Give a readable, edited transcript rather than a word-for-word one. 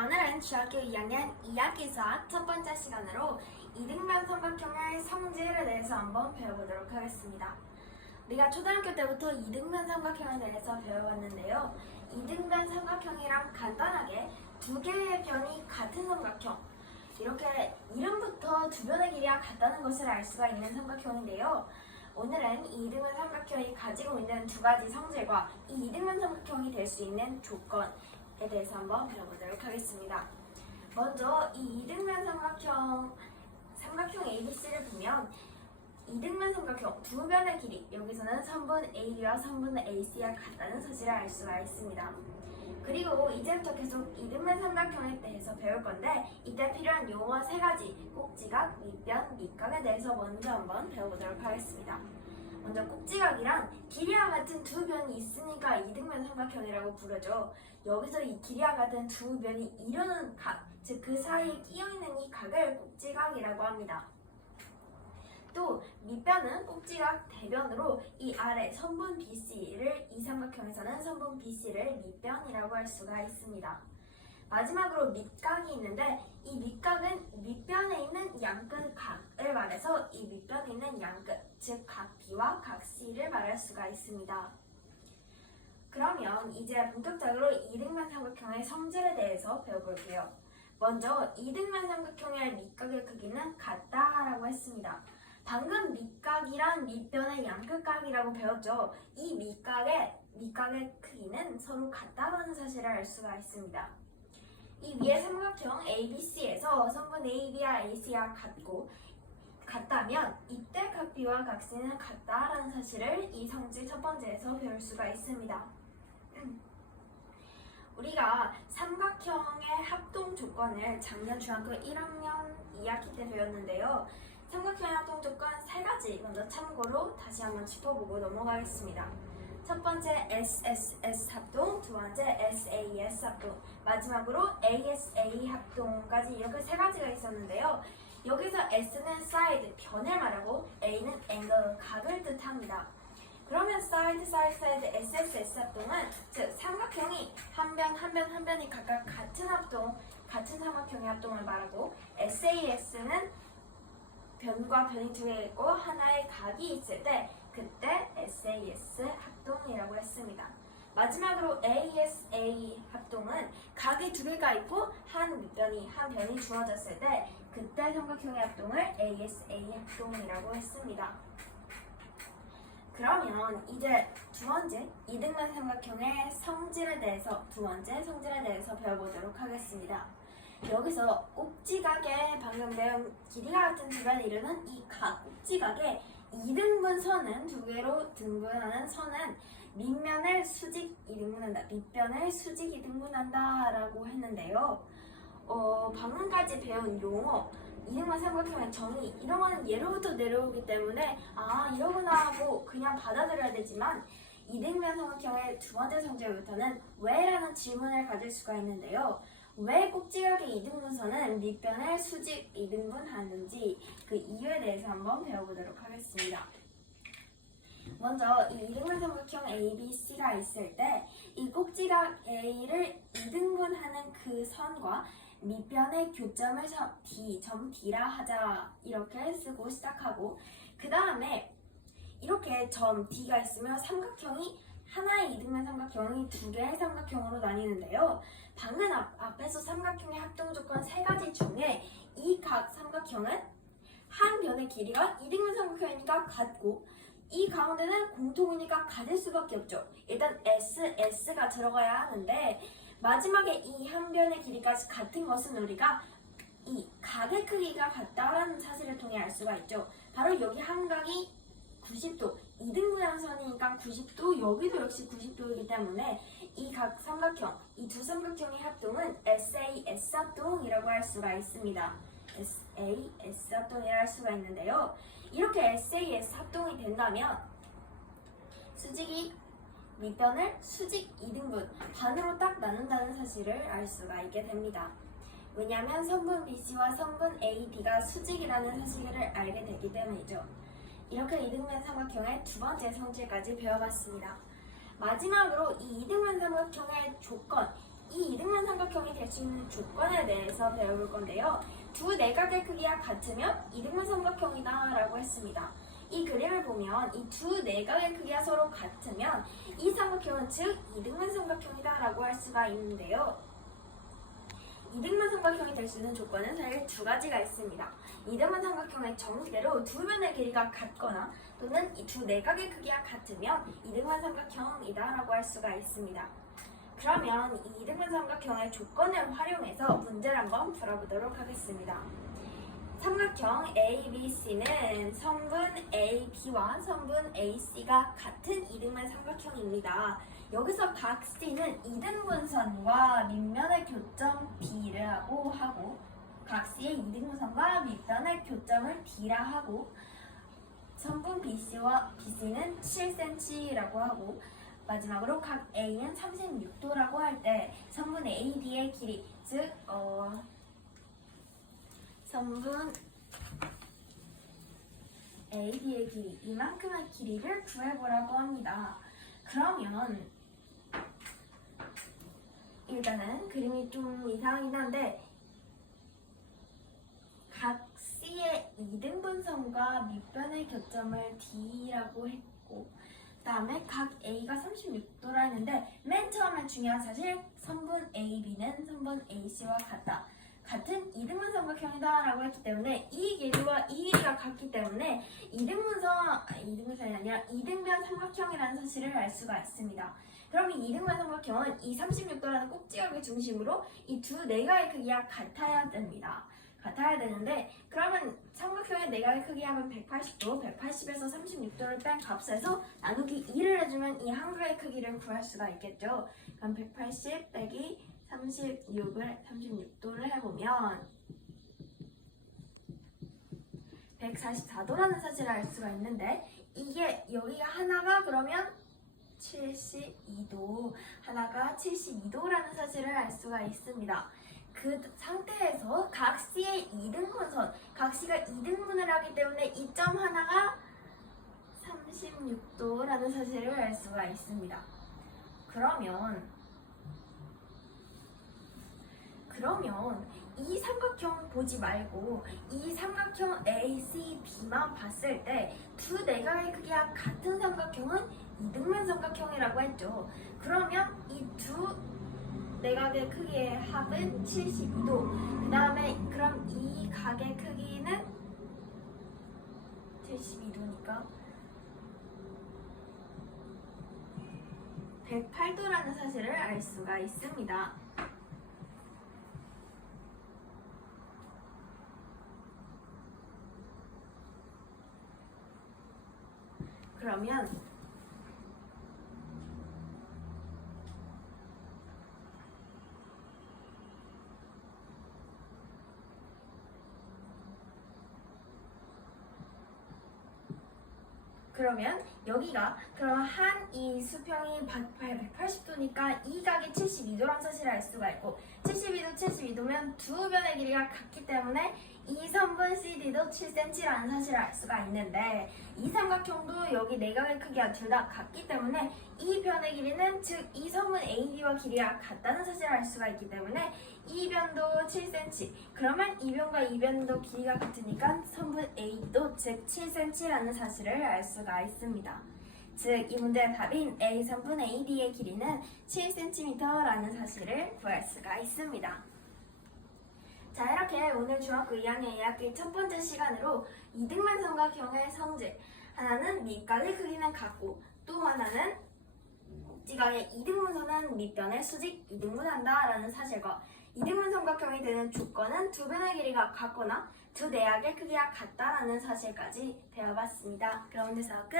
자, 오늘은 중학교 2학년 2학기 수학 첫 번째 시간으로 이등변 삼각형의 성질에 대해서 한번 배워보도록 하겠습니다. 우리가 초등학교 때부터 이등변 삼각형에 대해서 배워봤는데요. 이등변 삼각형이랑 간단하게 두 개의 변이 같은 삼각형, 이렇게 이름부터 두 변의 길이가 같다는 것을 알 수가 있는 삼각형인데요. 오늘은 이 이등변 삼각형이 가지고 있는 두 가지 성질과 이 이등변 삼각형이 될 수 있는 조건에 대해서 한번 배워보도록 하겠습니다. 먼저 이 이등변 삼각형 ABC를 보면 이등변 삼각형 두 변의 길이, 여기서는 선분 AB와 선분 AC가 같다는 사실을 알 수가 있습니다. 그리고 이제부터 계속 이등변 삼각형에 대해서 배울 건데, 이때 필요한 용어 세 가지, 꼭지각, 밑변, 밑각에 대해서 먼저 한번 배워보도록 하겠습니다. 먼저 꼭지각이란 길이와 같은 두 변이 있으니까 이등변 삼각형이라고 부르죠. 여기서 이 길이와 같은 두 변이 이루는 각, 즉 그 사이에 끼어있는 이 각을 꼭지각이라고 합니다. 또 밑변은 꼭지각 대변으로 이 아래 선분 BC를, 이 삼각형에서는 선분 BC를 밑변이라고 할 수가 있습니다. 마지막으로 밑각이 있는데, 이 밑각은 밑변에 있는 양끝 각을 말해서 이 밑변에 있는 양끝, 즉 각 B와 각 C를 말할 수가 있습니다. 그러면 이제 본격적으로 이등변 삼각형의 성질에 대해서 배워볼게요. 먼저 이등변 삼각형의 밑각의 크기는 같다라고 했습니다. 방금 밑각이란 밑변의 양끝각이라고 배웠죠. 이 밑각의 크기는 서로 같다는 사실을 알 수가 있습니다. 이 위의 삼각형 ABC에서 선분 AB와 AC가 같다면 이때 각 B와 각 C는 같다라는 사실을 이 성질 첫 번째에서 배울 수가 있습니다. 우리가 삼각형의 합동 조건을 작년 중학교 1학년 2학기 때 배웠는데요. 삼각형의 합동 조건 세 가지 먼저 참고로 다시 한번 짚어보고 넘어가겠습니다. 첫 번째 SSS 합동, 두 번째 SAS 합동, 마지막으로 ASA 합동까지 이렇게 세 가지가 있었는데요. 여기서 S는 사이드, 변을 말하고 A는 앵글, 각을 뜻합니다. 그러면 사이드, SSS 합동은 즉 삼각형이 한 변이 각각 같은 합동, 같은 삼각형의 합동을 말하고, SAS는 변과 변이 두 개 있고 하나의 각이 있을 때 그때 SAS 합동이라고 했습니다. 마지막으로 ASA 합동은 각이 두 개가 있고 한 변이 주어졌을 때 그때 삼각형의 합동을 ASA 합동이라고 했습니다. 그러면 이제 두 번째 이등변 삼각형의 성질에 대해서 배워보도록 하겠습니다. 여기서 꼭지각의 방금 배운 길이가 같은 두 변을 이루는 이 각 꼭지각의 이등분 선은, 두 개로 등분하는 선은 밑변을 수직 이등분한다 라고 했는데요. 방금까지 배운 용어, 이등변 삼각형의 정의, 이런 거는 예로부터 내려오기 때문에 이러구나 하고 그냥 받아들여야 되지만, 이등변 삼각형의 두 번째 성질부터는 왜라는 질문을 가질 수가 있는데요. 왜 꼭지각의 이등분선은 밑변을 수직 이등분하는지 그 이유에 대해서 한번 배워보도록 하겠습니다. 먼저 이 이등변 삼각형 ABC가 있을 때 이 꼭지각 A를 이등분하는 그 선과 밑변의 교점을 점 D라 하자, 이렇게 쓰고 시작하고, 그 다음에 이렇게 점 D가 있으면 삼각형이 하나의 이등변 삼각형이 두 개의 삼각형으로 나뉘는데요. 방금 앞에서 삼각형의 합동 조건 세 가지 중에 이 각 삼각형은 한 변의 길이가 이등변 삼각형이니까 같고, 이 가운데는 공통이니까 같을 수밖에 없죠. 일단 S가 들어가야 하는데, 마지막에 이 한 변의 길이가 같은 것은 우리가 이 각의 크기가 같다라는 사실을 통해 알 수가 있죠. 바로 여기 한 각이 90도, 이등분한 선이니까 90도, 여기도 역시 90도이기 때문에 이 각 삼각형, 이 두 삼각형의 합동은 SAS 합동이라고 할 수가 있습니다. SAS 합동이라고 할 수가 있는데요. 이렇게 SAS 합동이 된다면 밑변을 수직 이등분, 반으로 딱 나눈다는 사실을 알 수가 있게 됩니다. 왜냐하면 선분 BC와 선분 AB가 수직이라는 사실을 알게 되기 때문이죠. 이렇게 이등변 삼각형의 두 번째 성질까지 배워봤습니다. 마지막으로 이 이등변 삼각형의 조건, 이 이등변 삼각형이 될 수 있는 조건에 대해서 배워볼 건데요. 두 내각의 크기가 같으면 이등변 삼각형이다 라고 했습니다. 이 그림을 보면 이 두 내각의 크기가 서로 같으면 이 삼각형은 즉 이등변 삼각형이다 라고 할 수가 있는데요. 이등변 삼각형이 될 수 있는 조건은 사실 두 가지가 있습니다. 이등변 삼각형의 정의대로 두 변의 길이가 같거나 또는 이 두 내각의 크기가 같으면 이등변 삼각형이다 라고 할 수가 있습니다. 그러면 이 이등변 삼각형의 조건을 활용해서 문제를 한번 풀어보도록 하겠습니다. 삼각형 ABC는 성분 AB와 성분 AC가 같은 이등변 삼각형입니다. 여기서 각 C는 이등분선과 밑면의 교점 B라고 하고 각 C의 이등분선과 밑면의 교점을 D라 하고 성분 BC와 BC는 7cm라고 하고 마지막으로 각 A는 36도라고 할 때 성분 AD의 길이 즉 성분 AD의 길이 이만큼의 길이를 구해보라고 합니다. 그러면 일단은 그림이 좀 이상하긴 한데 각 C의 이등분선과 밑변의 교점을 D라고 했고 그 다음에 각 A가 36도라 했는데 맨 처음에 중요한 사실 성분 AB는 성분 AC와 같다. 같은 이등분 삼각형이다 라고 했기 때문에 이 길이와 이 길이가 같기 때문에 이등분선이 아니라 이등변 삼각형이라는 사실을 알 수가 있습니다. 그럼 이 이등변 삼각형은 이 36도라는 꼭지각을 중심으로 이 두 내각의 크기가 같아야 됩니다. 같아야 되는데 그러면 삼각형의 내각의 크기 하면 180도, 180에서 36도를 뺀 값에서 나누기 2를 해주면 이 한각의 크기를 구할 수가 있겠죠. 그럼 180 빼기 36도를 해보면 144도라는 사실을 알 수가 있는데 이게 여기가 하나가 그러면 72도, 하나가 72도라는 사실을 알 수가 있습니다. 그 상태에서 각 C의 이등분선, 각 C가 이등분을 하기 때문에 이 점 하나가 36도라는 사실을 알 수가 있습니다. 그러면 이 삼각형 보지 말고 이 삼각형 ACB만 봤을 때 두 내각의 크기가 같은 삼각형은 이등변 삼각형이라고 했죠. 그러면 이 두 내각의 크기의 합은 72도. 그 다음에 그럼 이 각의 크기는 72도니까 108도라는 사실을 알 수가 있습니다. 그러면 여기가 한 이 수평이 180도니까 이 각이 72도라는 사실을 알 수가 있고 72도면 두 변의 길이가 같기 때문에 이 선분 CD도 7cm라는 사실을 알 수가 있는데 이 삼각형도 여기 내각의 크기가 둘 다 같기 때문에 이 변의 길이는 즉 이 선분 AB와 길이가 같다는 사실을 알 수가 있기 때문에 이 변도 7cm 그러면 이 변과 이 변도 길이가 같으니까 선분 AB도 즉 7cm라는 사실을 알 수가 있습니다. 즉 이 문제의 답인 A 선분 AD의 길이는 7cm라는 사실을 구할 수가 있습니다. 자, 이렇게 오늘 중학교 2학년 2학기 첫 번째 시간으로 이등변 삼각형의 성질 하나는 밑각의 크기는 같고 또 하나는 꼭지각의 이등분선은 밑변의 수직 이등분한다 라는 사실과 이등분 삼각형이 되는 조건은 두 변의 길이가 같거나 두 내각의 크기가 같다라는 사실까지 배워봤습니다. 그럼 오늘 수업 끝!